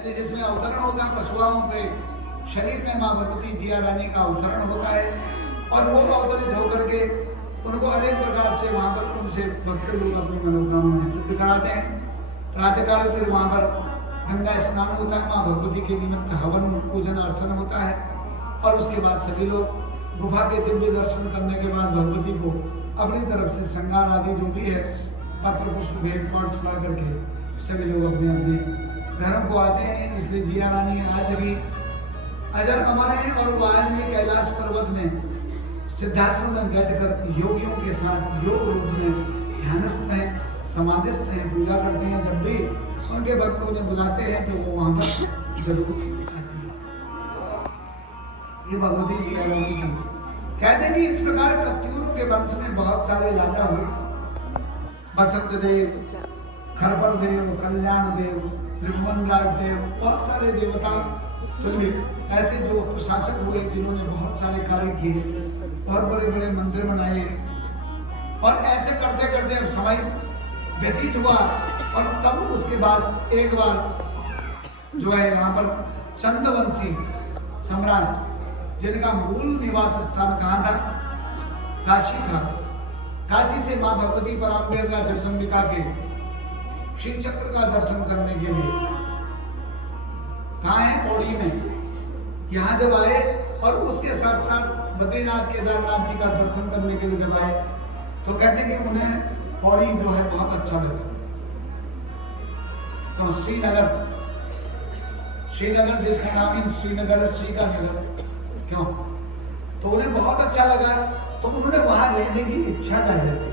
यानी जिसमें अवतरण होता है पशुओं पे शरीर में माँ भगवती जिया रानी का अवतरण होता है और वो अवतरित होकर के उनको अनेक प्रकार से वहाँ पर उनसे भक्त लोग अपनी मनोकामनाएं सिद्ध कराते हैं। प्रातःकाल फिर वहाँ पर गंगा स्नान होता है, माँ भगवती के निमित्त हवन पूजन अर्चन होता है और उसके बाद सभी लोग गुफा के दिव्य दर्शन करने के बाद भगवती को अपनी तरफ से श्रृंगार आदि जो भी है पत्र पुष्प भेंट पाठ चढ़ा करके सभी लोग अपने अपने घरों को आते हैं। इसलिए जिया रानी आज भी अजर अमर है और वो आज भी कैलाश पर्वत में सिद्धाश्रम में बैठकर योगियों के साथ योग रूप में ध्यानस्थ हैं, समाधिस्थ हैं, पूजा करते हैं। जब भी उनके भक्त उन्हें बुलाते हैं तो वो वहां पर जरूर आती है। ये भगवती जिया रानी की कहते हैं कि इस प्रकार कत्यूरों के वंश में बहुत सारे राजा हुए, बसंत देव, खरपर देव, कल्याण देव, त्रिभुवन राज देव, बहुत सारे देवता तुल्य ऐसे जो प्रशासक हुए जिन्होंने बहुत सारे कार्य किए, बहुत बड़े बड़े मंदिर बनाए और ऐसे करते करते अब समय व्यतीत हुआ और तब उसके बाद एक बार जो है यहाँ पर चंद्रवंशी सम्राट जिनका मूल निवास स्थान कहाँ था, काशी था। काशी से माँ भगवती पराम्बेगा जगदम्बिका के श्री चक्र का दर्शन करने के लिए कहाँ है, पौड़ी में। यहाँ जब आए और उसके साथ साथ बद्रीनाथ केदारनाथ जी का दर्शन करने के लिए जब आए तो कहते हैं कि उन्हें पौड़ी जो है बहुत अच्छा लगा। तो श्रीनगर जिसका नाम ही श्रीनगर है, श्री का नगर, क्यों, तो उन्हें बहुत अच्छा लगा तो उन्होंने वहां रहने की इच्छा जाहिर की।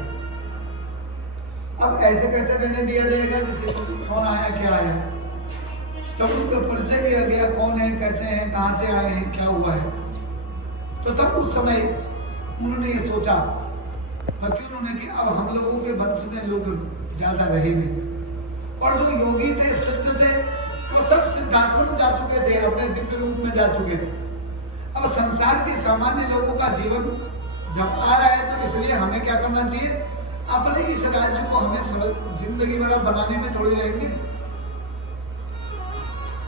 अब ऐसे कैसे रहने दिया जाएगा, जैसे कौन आया क्या आया, तब उनका परिचय दिया गया, कौन है, कैसे हैं, कहाँ से आए हैं, क्या हुआ है। तो तब उस समय उन्होंने ये सोचा उन्होंने कि अब हम लोगों के वंश में लोग ज्यादा रहे नहीं और जो योगी थे, सिद्ध थे, वो सब सिद्धाश्रम जा चुके थे, अपने दिव्य रूप में जा चुके थे। अब संसार के सामान्य लोगों का जीवन जब आ रहा है तो इसलिए हमें क्या करना चाहिए, अपने इस राज्य को हमें जिंदगी भर बनाने में थोड़ी रहेंगे,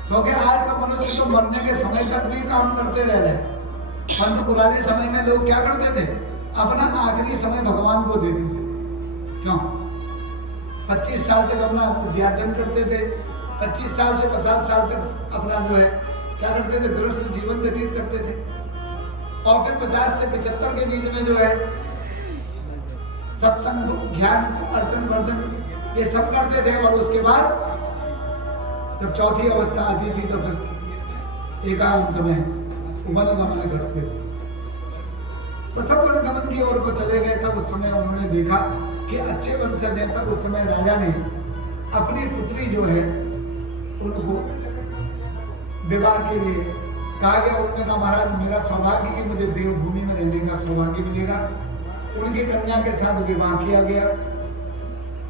क्योंकि आज का मनुष्य तो मरने के समय तक भी काम करते रह रहे हैं। परंतु पुराने समय में लोग क्या करते थे, अपना आखिरी समय भगवान को देते थे। क्यों, 25 साल तक अपना अध्यात्म करते थे, 25 साल से 50 साल तक अपना जो है क्या करते थे, गृहस्थ जीवन व्यतीत करते थे और फिर 50 से 75 के बीच में जो है सत्संग, ज्ञान, अर्चन, वर्धन ये सब करते थे और उसके बाद जब चौथी अवस्था आती थी तो फिर एकांत में वनगमन करते थे। तो सब वनगमन की ओर को चले गए। तब उस समय उन्होंने देखा कि अच्छे वंशज हैं। तब उस समय राजा ने अपनी पुत्री जो है उनको विवाह के लिए कहा गया। उन्होंने कहा महाराज मेरा सौभाग्य कि मुझे देवभूमि में रहने का सौभाग्य मिलेगा। उनकी कन्या के साथ विवाह किया गया।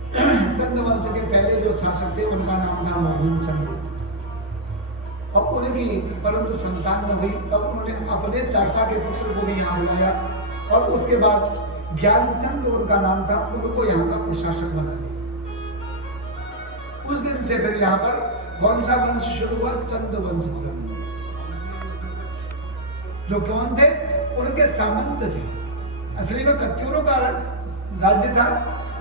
चंद्रवंश के पहले जो शासक थे उनका नाम था मोहन चंद्र और उनकी परंतु संतान न हुई। तब उन्होंने अपने चाचा के पुत्र को भी यहाँ बुलाया और उसके बाद ज्ञानचंद उनका नाम था, उनको यहाँ का प्रशासक बना दिया। उस दिन से फिर यहाँ पर कौन सा वंश शुरू हुआ, चंद्रवंश का, जो कौन थे, उनके सामंत थे। असली में कत्यूरों का राज्य था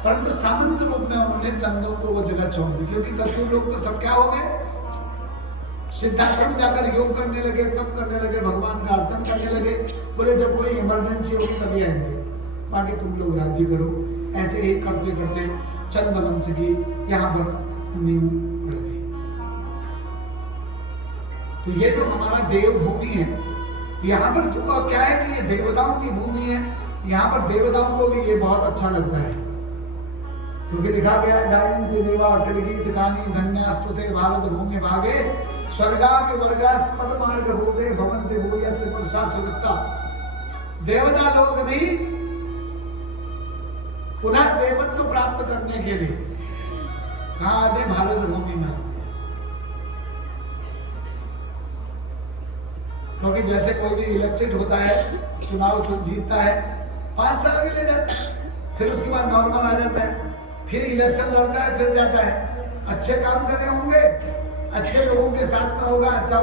परंतु सामंत रूप में उन्होंने चंदों को वो जगह छोड़ दी, क्योंकि कत्यूर लोग तो सब क्या हो गए, सिद्धाश्रम जाकर योग करने लगे, तप करने लगे, भगवान का अर्चन करने लगे। बोले जब कोई इमरजेंसी होगी तभी आएंगे, बाकी तुम लोग राज्य करो। ऐसे ही करते करते चंद्रवंश की यहाँ पर नींव पड़ गई। तो ये जो हमारा देवभूमि है, यहाँ पर जो क्या है कि ये देवताओं की भूमि है। यहाँ पर देवताओं को भी ये बहुत अच्छा लगता है, क्योंकि लिखा गया है गायन्ति देवा अटल गीत गानी धन्यास्तुते भारत भूमि भागे स्वर्गापि वर्गास्पद मार्ग भूते भवन्ति भूयस्य पुरुषा सुवित्ता। देवता लोग भी पुनः देवत्व प्राप्त करने के लिए कहाँ आते, भारत भूमि में आते। क्योंकि जैसे कोई भी इलेक्टेड होता है, चुनाव जीतता है, 5 साल के लिए जाता है, फिर उसके बाद नॉर्मल आ जाता है, फिर इलेक्शन लड़ता है, फिर जाता है। अच्छे काम करे होंगे अच्छे लोगों के साथ में होगा, अच्छा